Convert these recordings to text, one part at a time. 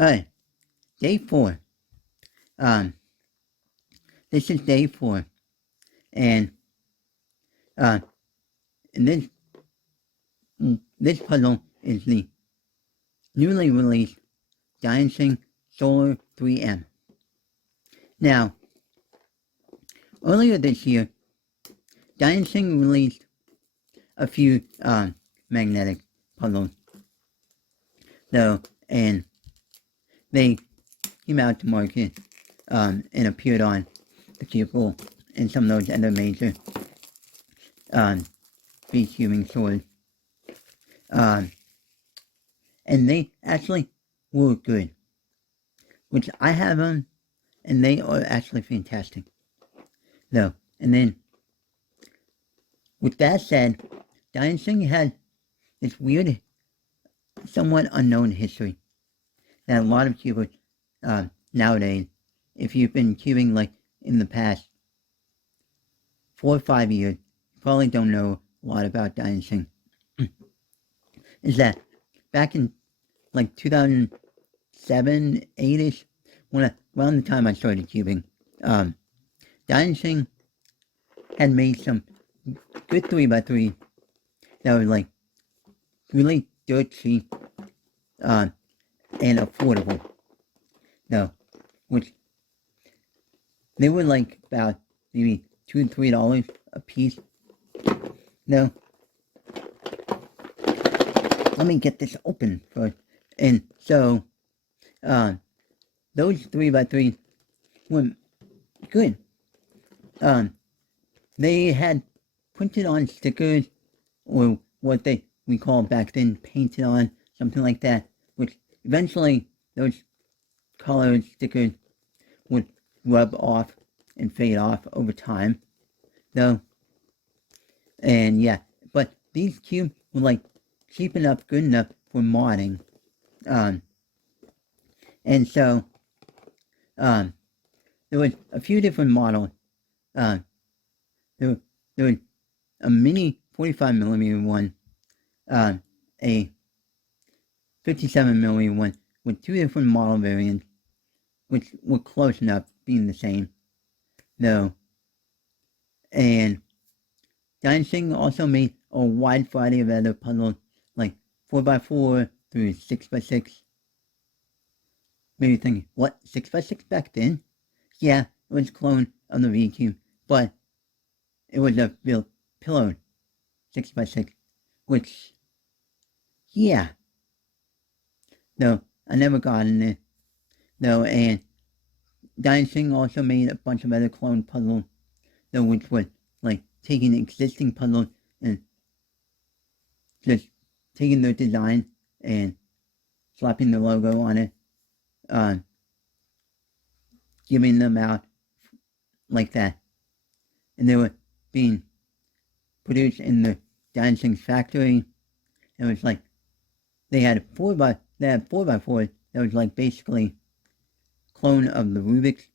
Alright, day 4. Um, this is day 4, and uh, and this puzzle is the newly released Dancing Solar 3M. Now, earlier this year, Dancing released a few magnetic puzzles, though, and they came out to market and appeared on the vehicle and some of those other major beast cubing stores. And they actually were good, which I have them, and they are actually fantastic. Though, and then, with that said, dancing had this weird, somewhat unknown history that a lot of cubers nowadays, if you've been cubing like in the past 4 or 5 years, you probably don't know a lot about dancing. Is that back in like 2007, 8ish, around the time I started cubing, dancing had made some good 3x3 that were like really dirt cheap and affordable. No, which they were like about maybe $2 to $3 a piece. No, let me get this open first. And so, those 3x3 were good. They had printed on stickers, or what we call back then painted on, something like that, which eventually those colored stickers would rub off and fade off over time, though. And yeah, but these cubes were like cheap enough, good enough for modding. And so, there was a few different models. There was a mini 45mm one, a 57mm one, with 2 different model variants, which were close enough being the same, though. And Dancing also made a wide variety of other puzzles, like 4x4 through 6x6. Maybe thinking, what, 6x6 back then? Yeah, it was a clone of the V-Cube, but it was a real pillow 6x6, which, yeah. No, I never got in it, though, and Dancing also made a bunch of other clone puzzles, though, which was like taking existing puzzles and just taking their design and slapping the logo on it, giving them out like that. And they were being produced in the Dancing factory. It was like they had 4x4 that was like basically clone of the Rubik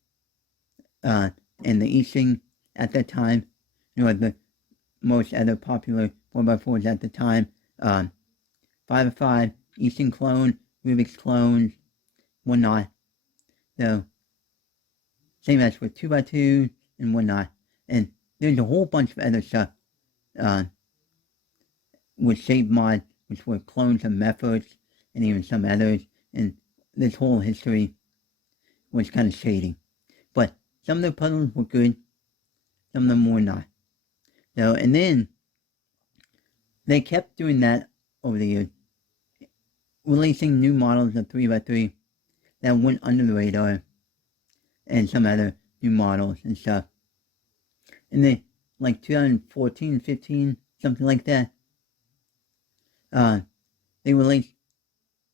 and the Ising at that time. You know, the most other popular 4x4s at the time. 5x5, Ising clone, Rubik's clones, whatnot. So, same as with 2x2 and whatnot. And there's a whole bunch of other stuff with shape mods, which were clones of methods, and even some others. And this whole history was kind of shady. But some of the puzzles were good, some of them were not. So, and then they kept doing that over the years, releasing new models of 3x3 that went under the radar, and some other new models and stuff. And then, like 2014, 15, something like that, they released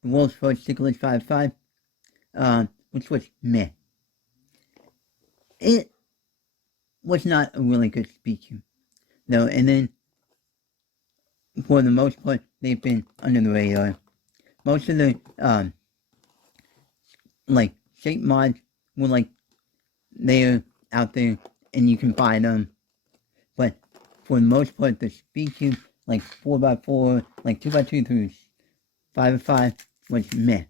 the world's first stickless 5x5, which was meh. It was not a really good speaking, though, and then, for the most part, they've been under the radar. Most of the, like, shape mods were, like, they're out there, and you can buy them, but for the most part, the speed cube, like 4x4, like 2x2 through 5x5, was meh.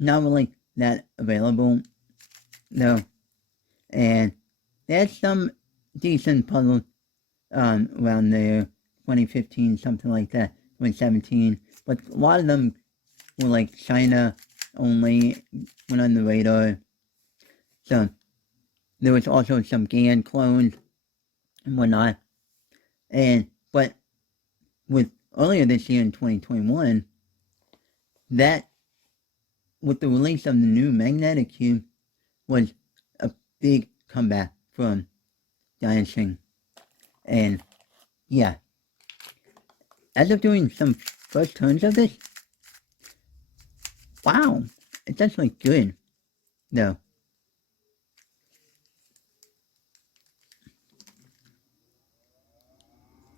not really that available, though. And there's some decent puzzles around there, 2015, something like that, 2017. But a lot of them were like China only, went on the radar. So there was also some GAN clones and whatnot. But with earlier this year in 2021, that with the release of the new magnetic cube was a big comeback from Dancing. And yeah, as of doing some first turns of this, wow, it's actually good, though.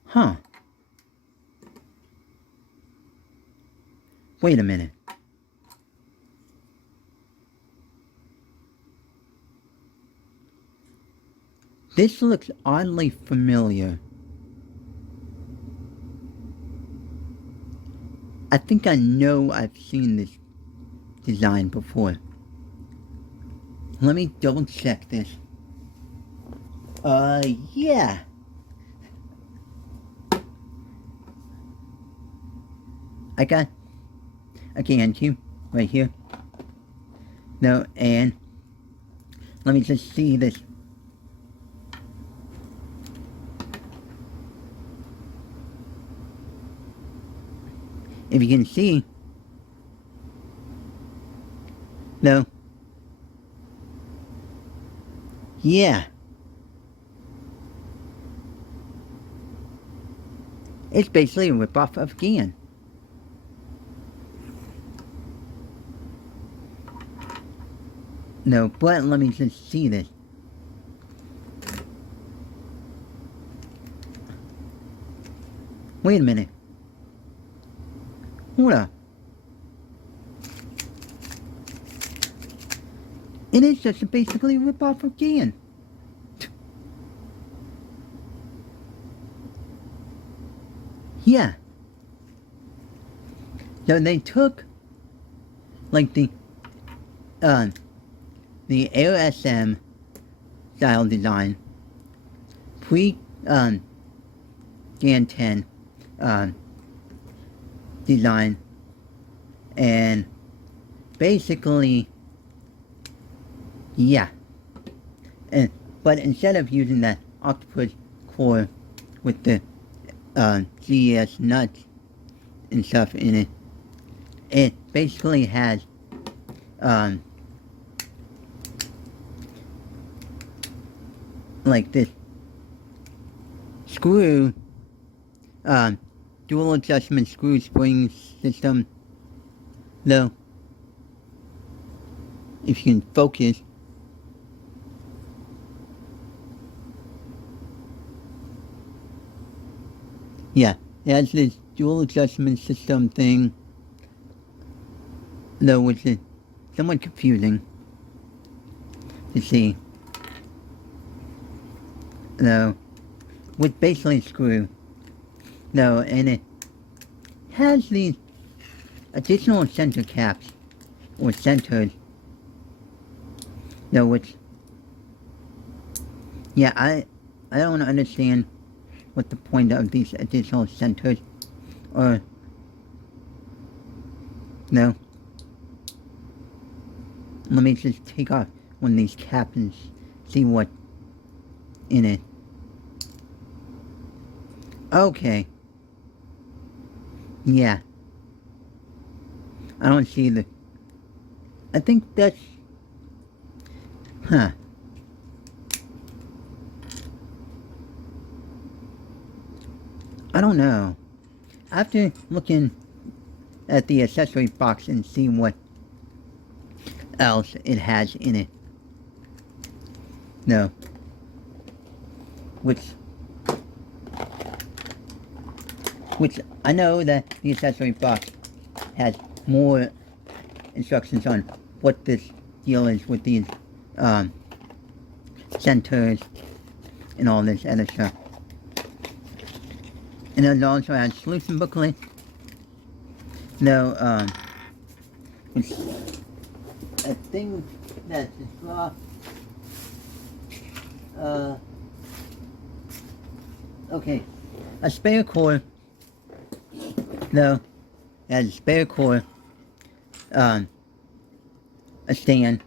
Huh. Wait a minute. This looks oddly familiar. I think I know I've seen this design before. Let me double check this. Yeah. I got a GAN cube right here. No, and let me just see this. If you can see, no, yeah, it's basically a ripoff of GAN. No, but let me just see this. Wait a minute. Hold up. It is just basically a ripoff of GAN. Yeah. So they took, like, the AOSM style design, GAN 10 design, and basically, yeah. But instead of using that octopus core with the GES nuts and stuff in it, it basically has like this screw, dual adjustment screw spring system, though, if you can focus. Yeah, it has this dual adjustment system thing, though, which is somewhat confusing to see. Though, with basically screw, though, and it has these additional center caps, or centers, though, which, yeah, I don't understand what the point of these additional centers are. No. Let me just take off one of these caps and see what in it. Okay. Yeah. I don't see the... I think that's... Huh. I don't know. After looking at the accessory box and see what else it has in it. No. Which I know that the accessory box has more instructions on what this deal is with these centers and all this other stuff. And it also has solution booklet. No, which a thing that's a straw. Okay, a spare cord. No, it has a spare cord. Um, a stand,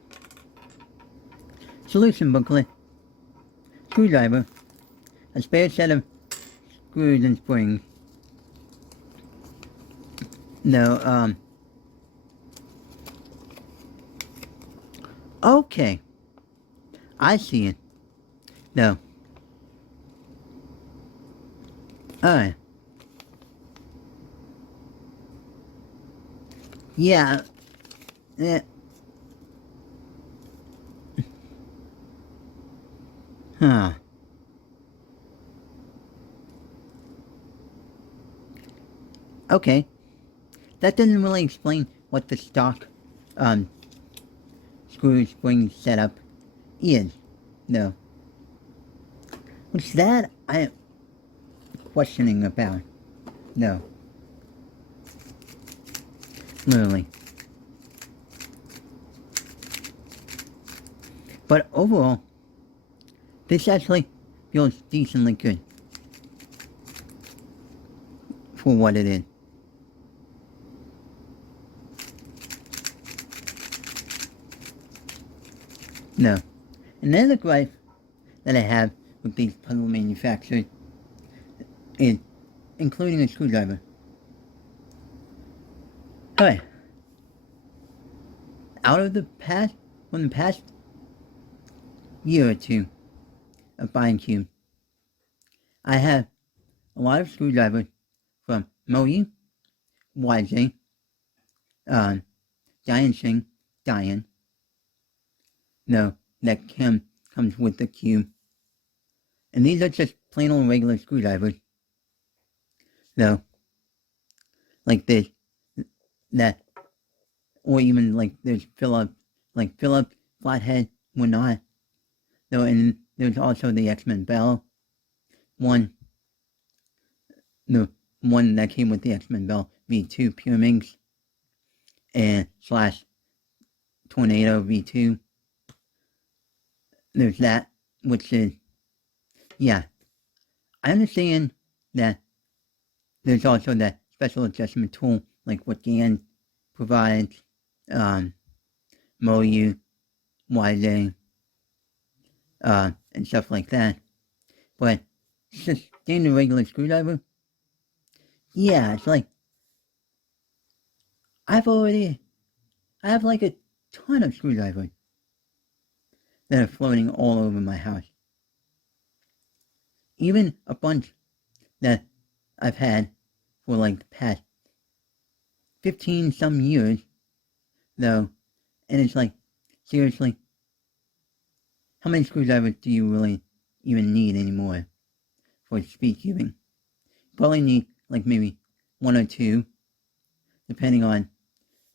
solution booklet, screwdriver, a spare set of screws and springs. No, okay, I see it. No, alright, yeah, yeah, huh, okay, that doesn't really explain what the stock, um, screw spring setup is. No, what's that I am questioning about. No, literally. But overall, this actually feels decently good for what it is. No. Another gripe that I have with these puzzle manufacturers is including a screwdriver. Alright, out of the past, from the past year or two of buying cubes, I have a lot of screwdrivers from Moe, YJ, um, Diane, no, that comes with the cube. And these are just plain old regular screwdrivers. No, like this, that, or even like there's Phillips, flathead, whatnot. No, and there's also the X-Men Bell one, the one that came with the X-Men Bell V2 Pure Minx and slash Tornado V2. There's that, which is, yeah, I understand that there's also that special adjustment tool, like what GAN provides, MOU, YJ, and stuff like that. But it's just standard regular screwdriver. Yeah, it's like, I have like a ton of screwdrivers that are floating all over my house. Even a bunch that I've had for like the past 15 some years, though. And it's like, seriously, how many screwdrivers do you really even need anymore for speed cubing? Probably need like maybe one or two, depending on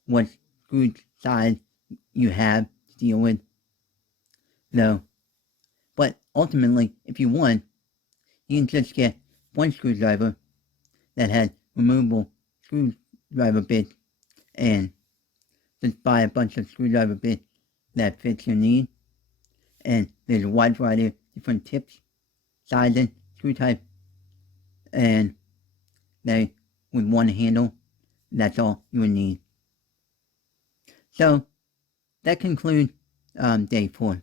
what screw size you have to deal with. No. But ultimately, if you want, you can just get one screwdriver that has removable screwdriver bits and just buy a bunch of screwdriver bits that fits your need. And there's a wide variety of different tips, sizes, screw type, and they, with one handle, that's all you would need. So, that concludes day 4.